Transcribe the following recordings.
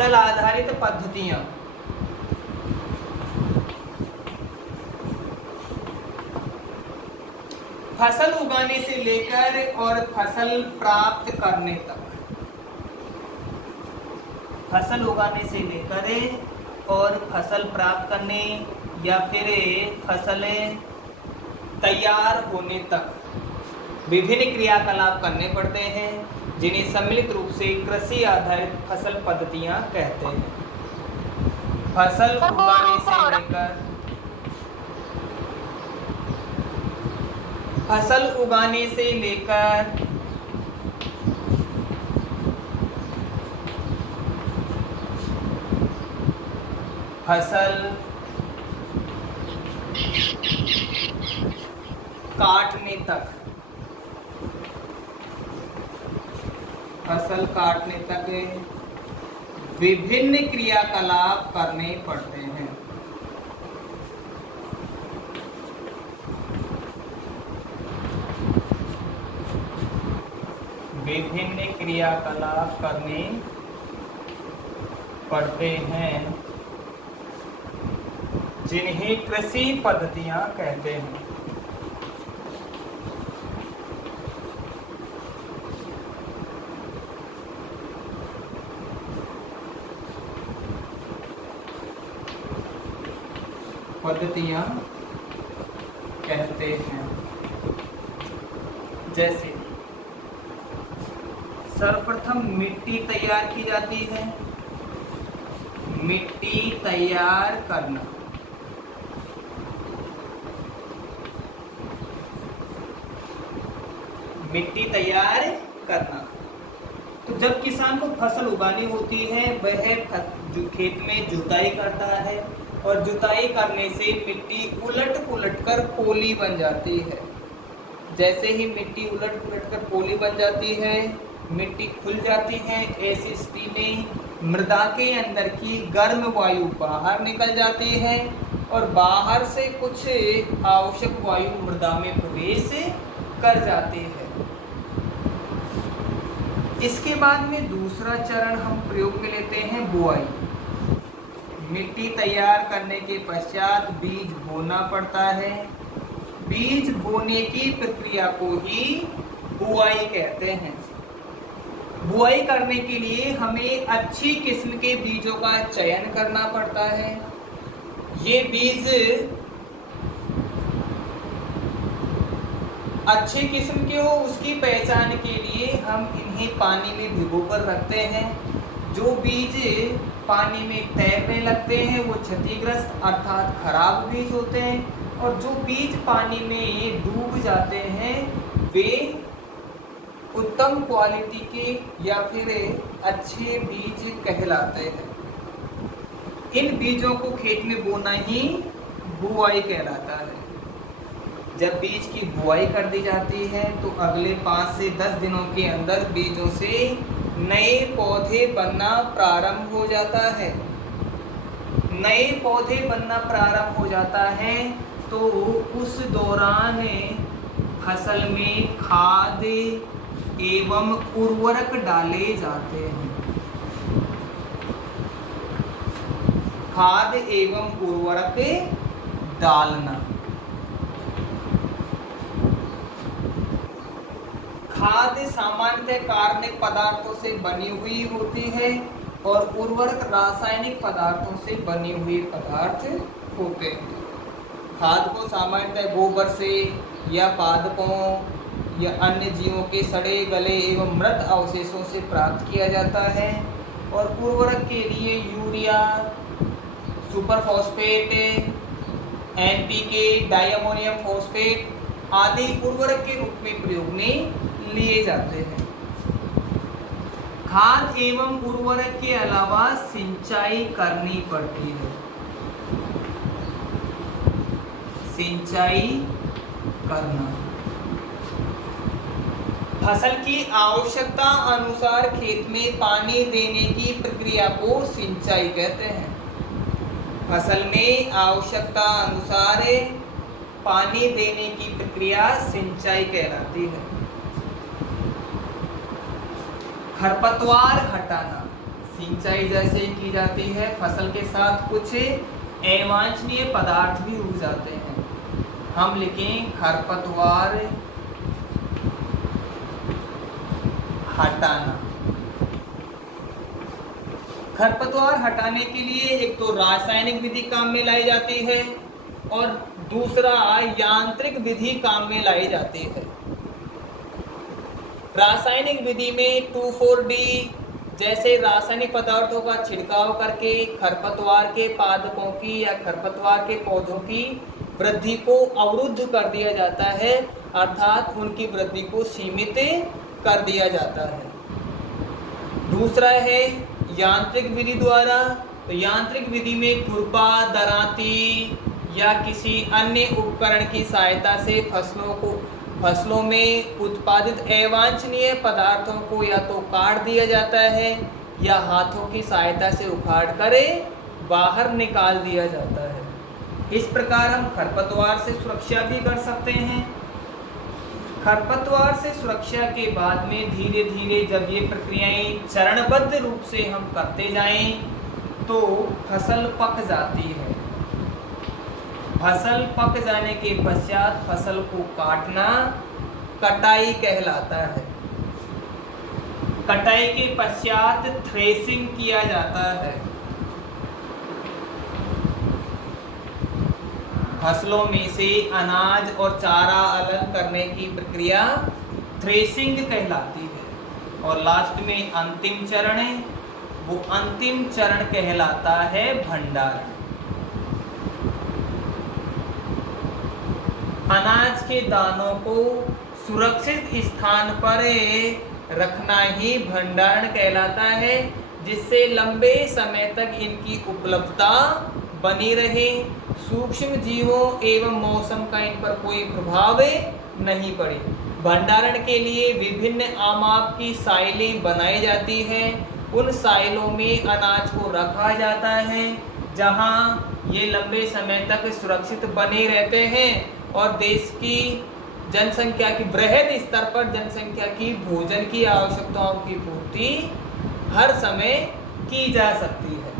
फसल आधारित पद्धतियां। फसल उगाने से लेकर और फसल प्राप्त करने तक। फसल उगाने से लेकर और फसल प्राप्त करने या फिर फसलें तैयार होने तक विभिन्न क्रियाकलाप करने पड़ते हैं, जिन्हें सम्मिलित रूप से कृषि आधारित फसल पद्धतियां कहते हैं। फसल उगाने से लेकर फसल उगाने से लेकर फसल काटने तक, फसल काटने तक विभिन्न क्रियाकलाप करने पड़ते हैं। विभिन्न क्रियाकलाप करने पड़ते हैं, जिन्हें कृषि पद्धतियां कहते हैं। पद्धतियां कहते हैं। जैसे सर्वप्रथम मिट्टी तैयार की जाती है। मिट्टी तैयार करना, मिट्टी तैयार करना। तो जब किसान को फसल उगानी होती है, वह खेत में जुताई करता है और जुताई करने से मिट्टी उलट पुलट कर पोली बन जाती है। जैसे ही मिट्टी उलट पुलट कर पोली बन जाती है, मिट्टी खुल जाती है। ऐसी स्थिति में मृदा के अंदर की गर्म वायु बाहर निकल जाती है और बाहर से कुछ आवश्यक वायु मृदा में प्रवेश कर जाती है। इसके बाद में दूसरा चरण हम प्रयोग में लेते हैं, बुआई। मिट्टी तैयार करने के पश्चात बीज बोना पड़ता है। बीज बोने की प्रक्रिया को ही बुआई कहते हैं। बुआई करने के लिए हमें अच्छी किस्म के बीजों का चयन करना पड़ता है। ये बीज अच्छे किस्म के हो, उसकी पहचान के लिए हम इन्हें पानी में भिगोकर रखते हैं। जो बीज पानी में तैरने लगते हैं वो क्षतिग्रस्त अर्थात खराब बीज होते हैं, और जो बीज पानी में डूब जाते हैं वे उत्तम क्वालिटी के या फिर अच्छे बीज कहलाते हैं। इन बीजों को खेत में बोना ही बुआई कहलाता है। जब बीज की बुआई कर दी जाती है तो अगले 5 से 10 दिनों के अंदर बीजों से नए पौधे बनना प्रारंभ हो जाता है। नए पौधे बनना प्रारंभ हो जाता है तो उस दौरान फसल में खाद एवं उर्वरक डाले जाते हैं। खाद एवं उर्वरक डालना। खाद सामान्यतः कार्बनिक पदार्थों से बनी हुई होती है और उर्वरक रासायनिक पदार्थों से बने हुए पदार्थ होते हैं। खाद को सामान्यतः गोबर से या पादपों या अन्य जीवों के सड़े गले एवं मृत अवशेषों से प्राप्त किया जाता है, और उर्वरक के लिए urea, super phosphate, NPK, diammonium phosphate आदि उर्वरक के रूप में प्रयोग में लिए जाते हैं। खाद एवं उर्वरक के अलावा सिंचाई करनी पड़ती है। सिंचाई करना। फसल की आवश्यकता अनुसार खेत में पानी देने की प्रक्रिया को सिंचाई कहते हैं। फसल में आवश्यकता अनुसार पानी देने की प्रक्रिया सिंचाई कहलाती है। खरपतवार हटाना। सिंचाई जैसे ही की जाती है, फसल के साथ कुछ अवांछनीय पदार्थ भी उग जाते हैं। हम लिखें खरपतवार हटाना। खरपतवार हटाने के लिए एक तो रासायनिक विधि काम में लाई जाती है और दूसरा यांत्रिक विधि काम में लाई जाती है। रासायनिक विधि में 2,4-D जैसे रासायनिक पदार्थों का छिड़काव करके खरपतवार के पादपों की या खरपतवार के पौधों की वृद्धि को अवरुद्ध कर दिया जाता है, अर्थात उनकी वृद्धि को सीमित कर दिया जाता है। दूसरा है यांत्रिक विधि द्वारा। तो यांत्रिक विधि में खुरपा, दरांती या किसी अन्य उपकरण की सहायता से फसलों में उत्पादित अवांछनीय पदार्थों को या तो काट दिया जाता है या हाथों की सहायता से उखाड़ कर बाहर निकाल दिया जाता है। इस प्रकार हम खरपतवार से सुरक्षा भी कर सकते हैं। खरपतवार से सुरक्षा के बाद में धीरे धीरे जब ये प्रक्रियाएं चरणबद्ध रूप से हम करते जाएं तो फसल पक जाती है। फसल पक जाने के पश्चात फसल को काटना कटाई कहलाता है। कटाई के पश्चात थ्रेसिंग किया जाता है। फसलों में से अनाज और चारा अलग करने की प्रक्रिया थ्रेसिंग कहलाती है। और लास्ट में अंतिम चरण है, वो अंतिम चरण कहलाता है भंडारण। अनाज के दानों को सुरक्षित स्थान पर रखना ही भंडारण कहलाता है, जिससे लंबे समय तक इनकी उपलब्धता बनी रहे, सूक्ष्म जीवों एवं मौसम का इन पर कोई प्रभाव नहीं पड़े। भंडारण के लिए विभिन्न आमाप की साइलें बनाई जाती हैं। उन साइलों में अनाज को रखा जाता है, जहां ये लंबे समय तक सुरक्षित बने रहते हैं और देश की जनसंख्या की बृहद स्तर पर जनसंख्या की भोजन की आवश्यकताओं की पूर्ति हर समय की जा सकती है।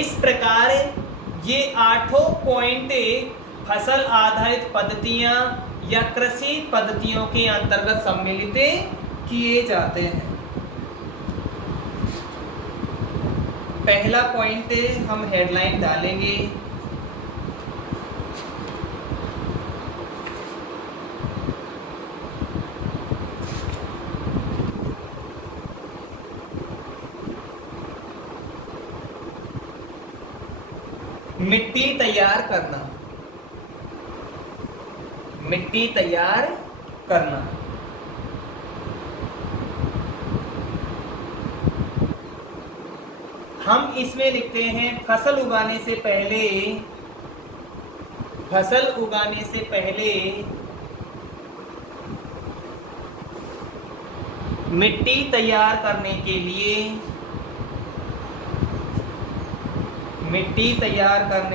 इस प्रकार ये 8 पॉइंट फसल आधारित पद्धतियां या कृषि पद्धतियों के अंतर्गत सम्मिलित किए जाते हैं। पहला पॉइंट हम हेडलाइन डालेंगे, मिट्टी तैयार करना। मिट्टी तैयार करना। हम इसमें लिखते हैं फसल उगाने से पहले मिट्टी तैयार करने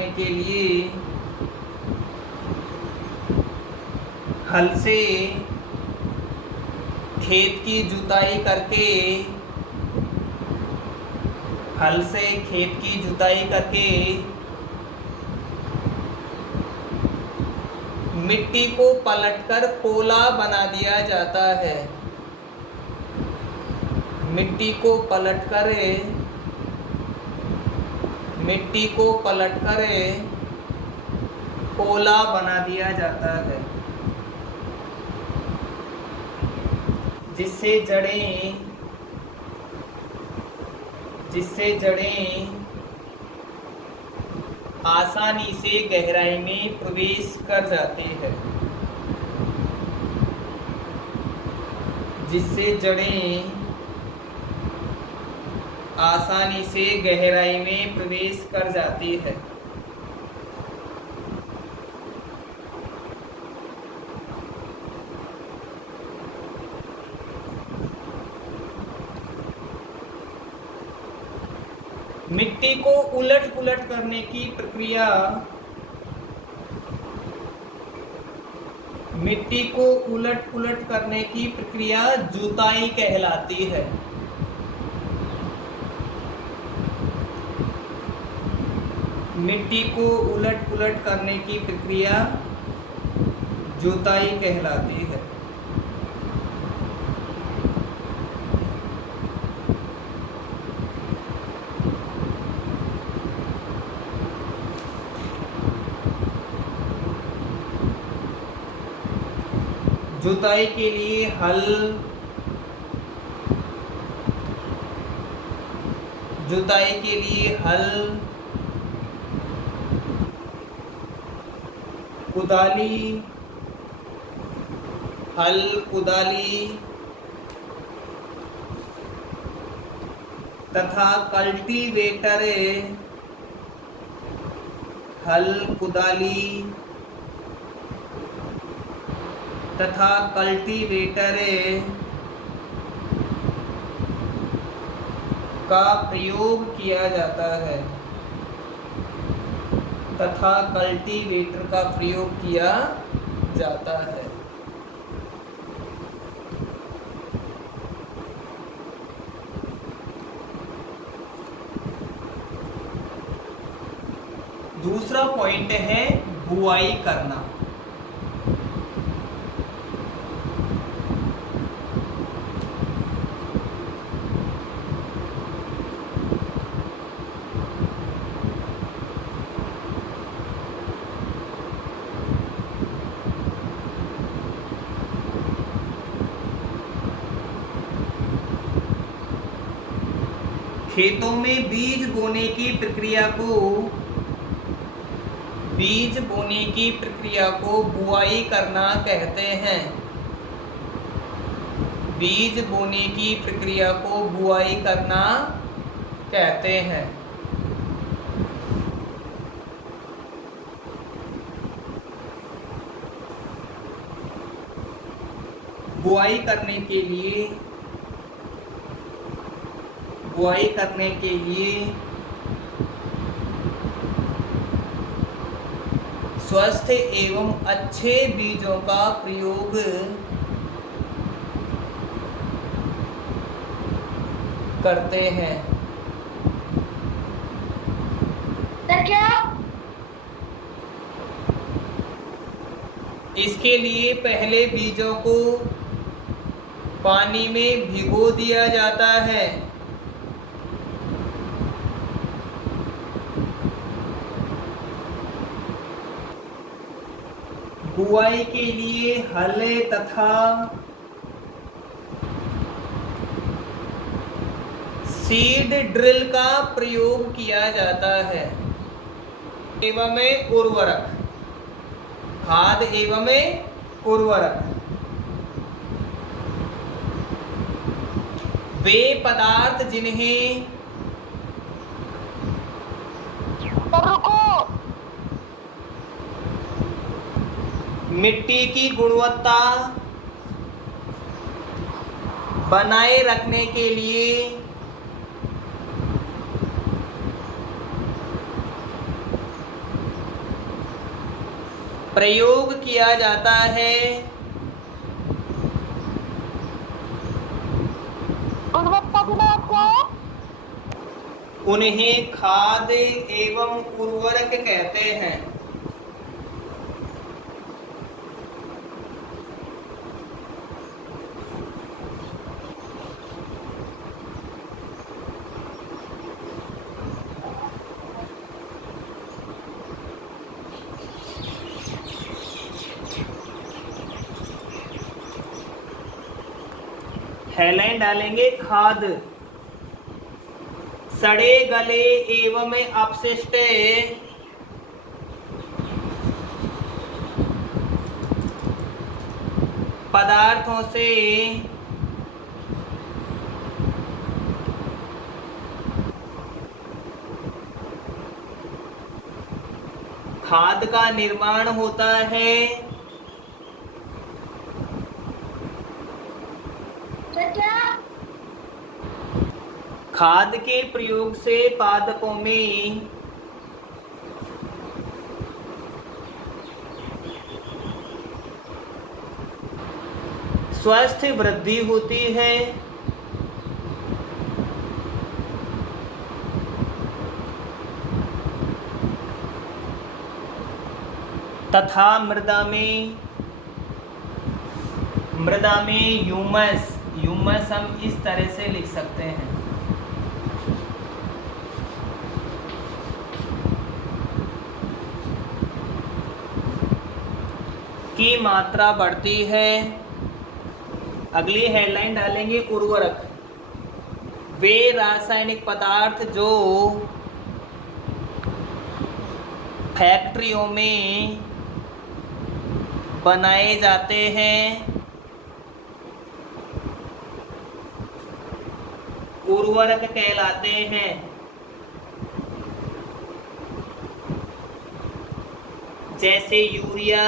के लिए हल से खेत की जुताई करके मिट्टी को पलटकर पोला बना दिया जाता है। मिट्टी को पलटकर पोला बना दिया जाता है, जिससे जड़ें आसानी से गहराई में प्रवेश कर जाते हैं। जिससे जड़ें आसानी से गहराई में प्रवेश कर जाती है। मिट्टी को उलट पुलट करने की प्रक्रिया जुताई कहलाती है। मिट्टी को उलट पुलट करने की प्रक्रिया जुताई कहलाती है। जुताई के लिए हल, जुताई के लिए हल, कुदाली, हल, कुदाली तथा कल्टीवेटर, हल, कुदाली तथा कल्टीवेटर का प्रयोग किया जाता है, तथा कल्टीवेटर का प्रयोग किया जाता है। दूसरा पॉइंट है बुआई करना। खेतों में बीज बोने की प्रक्रिया को, बीज बोने की प्रक्रिया को बुआई करना कहते हैं। बीज बोने की प्रक्रिया को बुआई करना कहते हैं। बुआई करने के लिए, बुआई करने के लिए स्वस्थ एवं अच्छे बीजों का प्रयोग करते हैं। क्या? इसके लिए पहले बीजों को पानी में भिगो दिया जाता है। बुआई के लिए हल तथा सीड ड्रिल का प्रयोग किया जाता है। एवं उर्वरक, खाद एवं उर्वरक वे पदार्थ जिन्हें मिट्टी की गुणवत्ता बनाए रखने के लिए प्रयोग किया जाता है। उन्हें खाद एवं उर्वरक कहते हैं। हेलाइन डालेंगे खाद, सड़े गले एवं अपशिष्ट पदार्थों से खाद का निर्माण होता है। खाद के प्रयोग से पादपों में स्वस्थ वृद्धि होती है। तथा मृदा में ह्यूमस हम इस तरह से लिख सकते हैं। की मात्रा बढ़ती है। अगली हेडलाइन डालेंगे उर्वरक। वे रासायनिक पदार्थ जो फैक्ट्रियों में बनाए जाते हैं उर्वरक कहलाते हैं। जैसे urea,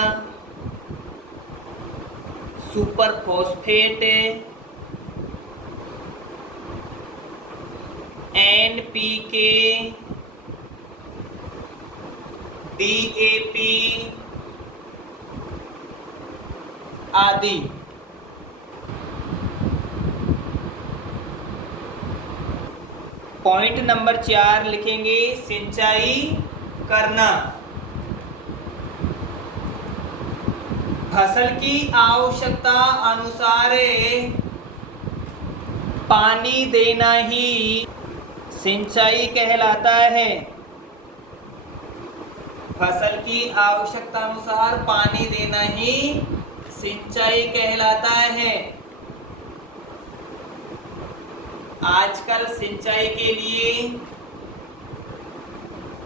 super phosphate, NPK, DAP आदि। पॉइंट नंबर 4 लिखेंगे सिंचाई करना। फसल की आवश्यकता अनुसार पानी देना ही सिंचाई कहलाता है। फसल की आवश्यकता अनुसार पानी देना ही सिंचाई कहलाता है। आजकल सिंचाई के लिए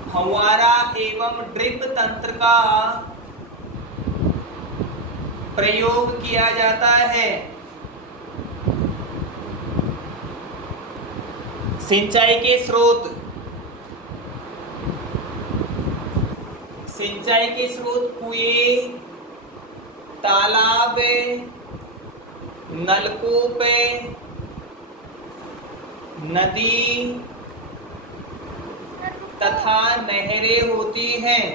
फव्वारा एवं ड्रिप तंत्र का प्रयोग किया जाता है। सिंचाई के स्रोत कुएं, तालाब, नलकूप, नदी तथा नहरें होती हैं।